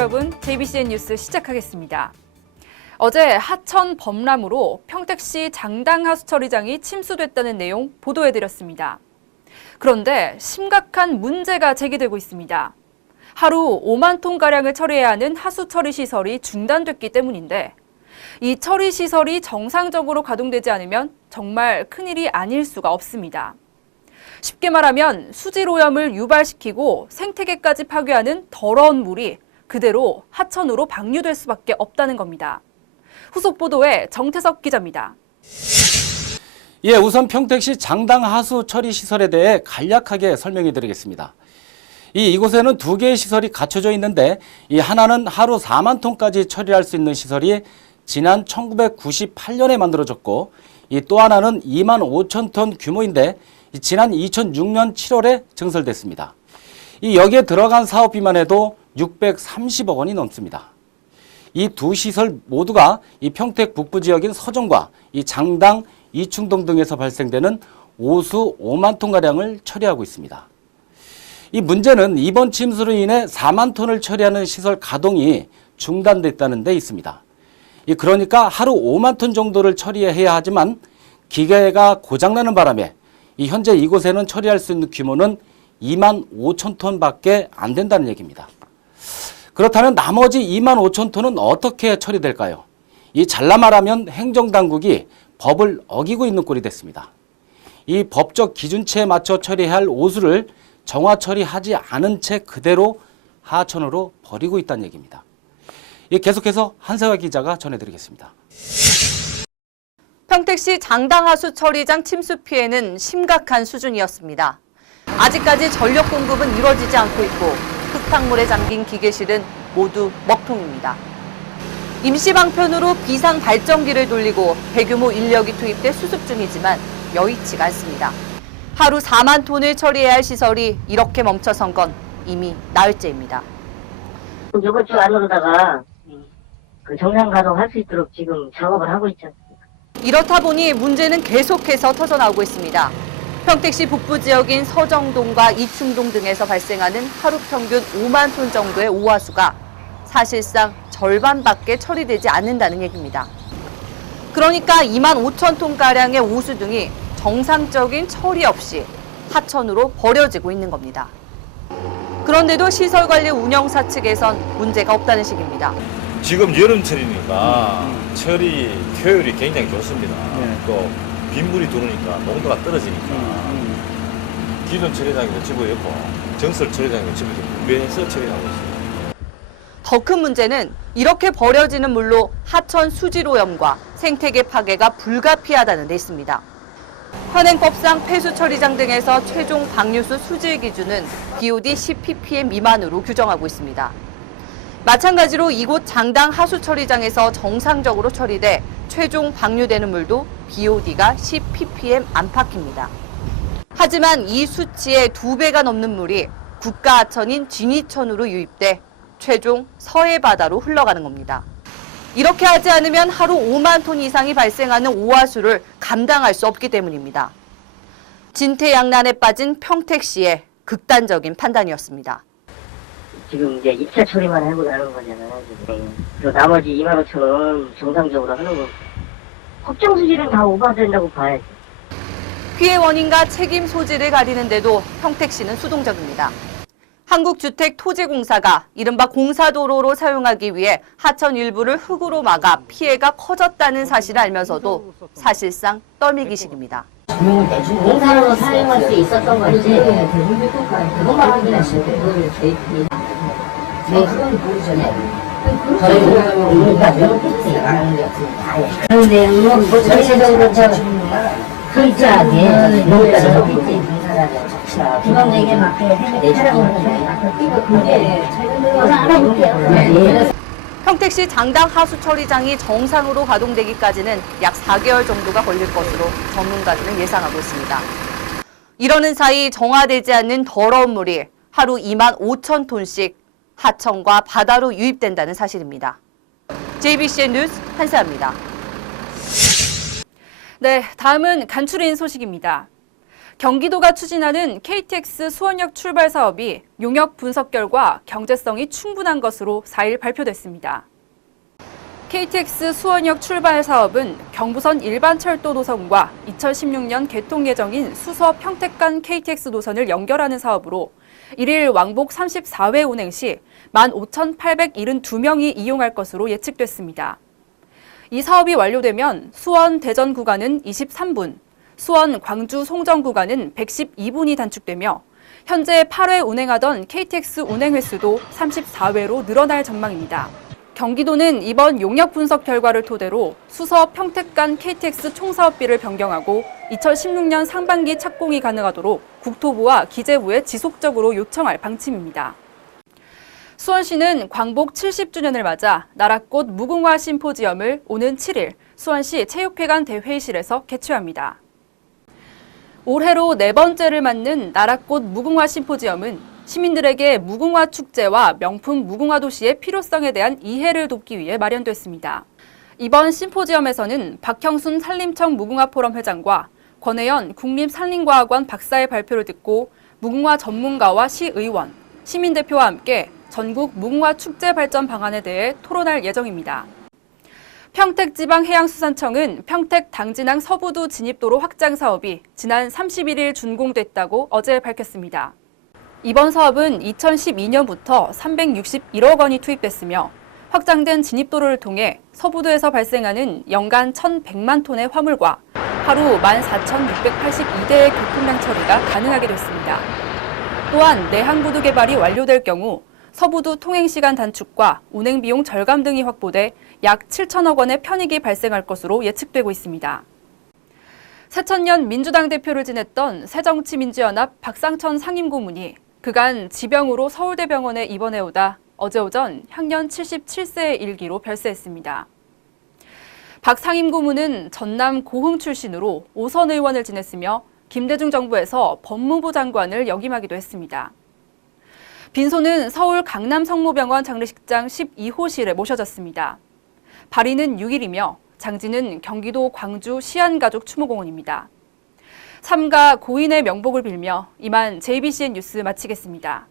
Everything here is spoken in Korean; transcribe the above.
여러분, JBCN 뉴스 시작하겠습니다. 어제 하천 범람으로 평택시 장당 하수처리장이 침수됐다는 내용 보도해드렸습니다. 그런데 심각한 문제가 제기되고 있습니다. 하루 5만 톤가량을 처리해야 하는 하수처리 시설이 중단됐기 때문인데 이 처리 시설이 정상적으로 가동되지 않으면 정말 큰일이 아닐 수가 없습니다. 쉽게 말하면 수질 오염을 유발시키고 생태계까지 파괴하는 더러운 물이 그대로 하천으로 방류될 수밖에 없다는 겁니다. 후속 보도에 정태석 기자입니다. 예, 우선 평택시 장당 하수 처리 시설에 대해 간략하게 설명해 드리겠습니다. 이곳에는 두 개의 시설이 갖춰져 있는데 이 하나는 하루 4만 톤까지 처리할 수 있는 시설이 지난 1998년에 만들어졌고 이 또 하나는 2만 5천 톤 규모인데 지난 2006년 7월에 증설됐습니다. 여기에 들어간 사업비만 해도 630억 원이 넘습니다. 이 두 시설 모두가 이 평택 북부 지역인 서정과 이 장당, 이충동 등에서 발생되는 오수 5만 톤가량을 처리하고 있습니다. 이 문제는 이번 침수로 인해 4만 톤을 처리하는 시설 가동이 중단됐다는 데 있습니다. 그러니까 하루 5만 톤 정도를 처리해야 하지만 기계가 고장나는 바람에 현재 이곳에는 처리할 수 있는 규모는 2만 5천 톤밖에 안 된다는 얘기입니다. 그렇다면 나머지 2만 5천 톤은 어떻게 처리될까요? 잘라 말하면 행정당국이 법을 어기고 있는 꼴이 됐습니다. 이 법적 기준치에 맞춰 처리해야 할 오수를 정화 처리하지 않은 채 그대로 하천으로 버리고 있다는 얘기입니다. 계속해서 한세화 기자가 전해드리겠습니다. 평택시 장당하수 처리장 침수 피해는 심각한 수준이었습니다. 아직까지 전력 공급은 이루어지지 않고 있고 흙탕물에 잠긴 기계실은 모두 먹통입니다. 임시 방편으로 비상 발전기를 돌리고 대규모 인력이 투입돼 수습 중이지만 여의치가 않습니다. 하루 4만 톤을 처리해야 할 시설이 이렇게 멈춰선 건 이미 나흘째입니다. 이번 주 안으로다가 정상 가동할 수 있도록 지금 작업을 하고 있지 않습니까? 이렇다 보니 문제는 계속해서 터져나오고 있습니다. 평택시 북부 지역인 서정동과 이충동 등에서 발생하는 하루 평균 5만 톤 정도의 오화수가 사실상 절반밖에 처리되지 않는다는 얘기입니다. 그러니까 2만 5천 톤가량의 오수 등이 정상적인 처리 없이 하천으로 버려지고 있는 겁니다. 그런데도 시설관리 운영사 측에선 문제가 없다는 식입니다. 지금 여름철이니까 처리 효율이 굉장히 좋습니다. 또 빗물이 들어오니까 농도가 떨어지니까 기존 처리장에도 집어였고 정설 처리장에도 집어서 분배해서 처리하고 있습니다. 더 큰 문제는 이렇게 버려지는 물로 하천 수질 오염과 생태계 파괴가 불가피하다는 데 있습니다. 현행법상 폐수 처리장 등에서 최종 방류수 수질 기준은 BOD 10ppm 미만으로 규정하고 있습니다. 마찬가지로 이곳 장당 하수 처리장에서 정상적으로 처리돼 최종 방류되는 물도 BOD가 10ppm 안팎입니다. 하지만 이 수치의 2배가 넘는 물이 국가하천인 진이천으로 유입돼 최종 서해 바다로 흘러가는 겁니다. 이렇게 하지 않으면 하루 5만 톤 이상이 발생하는 오화수를 감당할 수 없기 때문입니다. 진퇴양난에 빠진 평택시의 극단적인 판단이었습니다. 지금 이제 1차 처리만 해보자는 거잖아요. 그리고 나머지 2만 5천은 정상적으로 하는 거. 확정 수질은 다 오버된다고 봐야지. 피해 원인과 책임 소지를 가리는데도 평택시는 수동적입니다. 한국주택토지공사가 이른바 공사도로로 사용하기 위해 하천 일부를 흙으로 막아 피해가 커졌다는 사실을 알면서도 사실상 떨미기식입니다. 공사로로 사용할 수 있었던 건지 그것만 확인하시면 돼요. 그건 모르죠. 그런데 뭐 전체적으로 철저하게 농가를 기본에게 맞게 해내라고 하는데 그게 알아볼게요. 평택시 장당 하수 처리장이 정상으로 가동되기까지는 약 4개월 정도가 걸릴 것으로 전문가들은 예상하고 있습니다. 이러는 사이 정화되지 않는 더러운 물이 하루 2만 5천 톤씩 하천과 바다로 유입된다는 사실입니다. JBCN 뉴스 한세아입니다. 네, 다음은 간추린 소식입니다. 경기도가 추진하는 KTX 수원역 출발 사업이 용역 분석 결과 경제성이 충분한 것으로 4일 발표됐습니다. KTX 수원역 출발 사업은 경부선 일반철도 노선과 2016년 개통 예정인 수서 평택 간 KTX 노선을 연결하는 사업으로 1일 왕복 34회 운행 시 15,872명이 이용할 것으로 예측됐습니다. 이 사업이 완료되면 수원 대전 구간은 23분, 수원 광주 송정 구간은 112분이 단축되며 현재 8회 운행하던 KTX 운행 횟수도 34회로 늘어날 전망입니다. 경기도는 이번 용역 분석 결과를 토대로 수서 평택 간 KTX 총사업비를 변경하고 2016년 상반기 착공이 가능하도록 국토부와 기재부에 지속적으로 요청할 방침입니다. 수원시는 광복 70주년을 맞아 나라꽃 무궁화 심포지엄을 오는 7일 수원시 체육회관 대회의실에서 개최합니다. 올해로 4번째를 맞는 나라꽃 무궁화 심포지엄은 시민들에게 무궁화 축제와 명품 무궁화 도시의 필요성에 대한 이해를 돕기 위해 마련됐습니다. 이번 심포지엄에서는 박형순 산림청 무궁화 포럼 회장과 권혜연 국립산림과학원 박사의 발표를 듣고 무궁화 전문가와 시의원, 시민대표와 함께 전국 무궁화 축제 발전 방안에 대해 토론할 예정입니다. 평택지방해양수산청은 평택 당진항 서부두 진입도로 확장 사업이 지난 31일 준공됐다고 어제 밝혔습니다. 이번 사업은 2012년부터 361억 원이 투입됐으며 확장된 진입도로를 통해 서부두에서 발생하는 연간 1,100만 톤의 화물과 하루 14,682대의 교통량 처리가 가능하게 됐습니다. 또한 내항부두 개발이 완료될 경우 서부두 통행시간 단축과 운행비용 절감 등이 확보돼 약 7천억 원의 편익이 발생할 것으로 예측되고 있습니다. 새천년 민주당 대표를 지냈던 새정치민주연합 박상천 상임고문이 그간 지병으로 서울대병원에 입원해오다 어제 오전 향년 77세의 일기로 별세했습니다. 박 상임고문은 전남 고흥 출신으로 5선 의원을 지냈으며 김대중 정부에서 법무부 장관을 역임하기도 했습니다. 빈소는 서울 강남 성모병원 장례식장 12호실에 모셔졌습니다. 발인은 6일이며 장지는 경기도 광주 시안가족 추모공원입니다. 삼가 고인의 명복을 빌며 이만 JBCN 뉴스 마치겠습니다.